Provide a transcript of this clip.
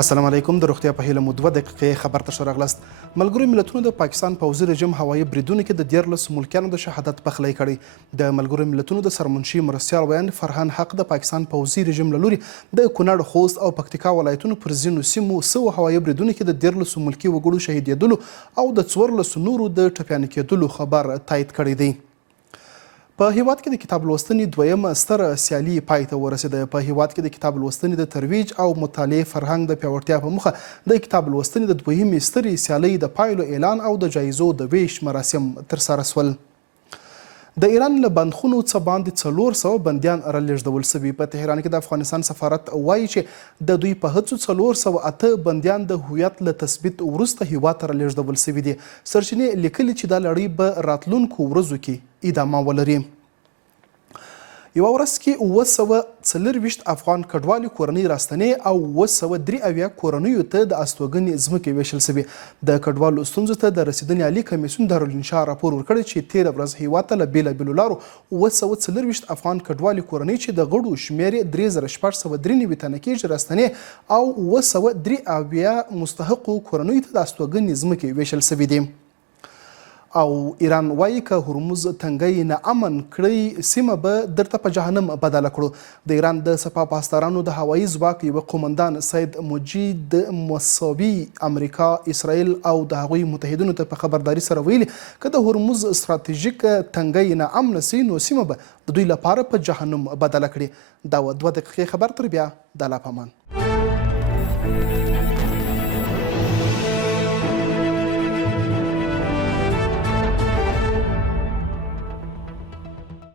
السلام علیکم. د روغتیا په هیله مو 2 دقیقې خبر ته ښه راغلاست. ملګرو ملتونو د پاکستان پوځي رژیم هوایي بریدونو کې د 14 ملکیانو د شهادت پخلی کړی. د ملګرو ملتونو د سرمنشي مرستیال ویاند فرهان حق د پاکستان پوځي رژیم له لوري د کونړ، خوست او پکتیکا ولایتونو پر ځینو سیمو سوو هوایي بریدونو کې د 14 ملکي وګړو شهیدېدلو او د 14 نورو د ټپیانه کېدلو خبر تایید کړی دی. په هیواد کې د کتاب لوستنې دویمه ستره سیالي پای ته ورسېده. په هیواد کې د کتاب لوستنې د ترویج او مطالعې فرهنګ د پیاوړتیا په موخه د کتاب لوستنې د دویمې سترې سیالۍ د پایلو اعلان او د جایزو د ویش مراسم ترسره شول. د ایران له بندخونو څه باندې 400 بندیان رالېږدول شوي. په تهران کې د افغانستان سفارت وایي چې د دوی په هڅو 408 بندیان د هویت له تثبیت وروسته هیواد ته رالېږدول شوي دي. سرچینې لیکلي چې دا لړۍ به راتلونکو ورځو کې ادامه ولري. یوه ورځ کې 924 افغان کډوالو کورنۍ راستنې او 983 کورنیو ته د استوګنې ځمکې ویشل شوي. د کډوالو ستونزو ته د رسیدنې عالي کمیسیون دارالانشا راپور ورکړی چې تېره ورځ هیواد ته له بېلابېلو لارو 924 افغان کډوالو کورنۍ چې د غړو شمېر یې 3693 تنه کېږي راستنې او 983 مستحقو کورنیو ته د استوګنې ځمکې ویشل شوي دي. او ایران وایي که هرمز تنګی نه امن کړی سیمه به درته په جهنم بدله کړو. د ایران د سپاه پاسدارانو د هوایي ځواک یوه قومندان سید مجید مصابي امریکا، اسرائیل او د هغوی متحدینو ته په خبرداري سره ویلي که د هرمز ستراتیژیک تنګی نه امن سي نو سیمه به د دوی لپاره په جهنم بدله کړي. دا و 2 دقیقې خبر. تر بیا د الله په امان.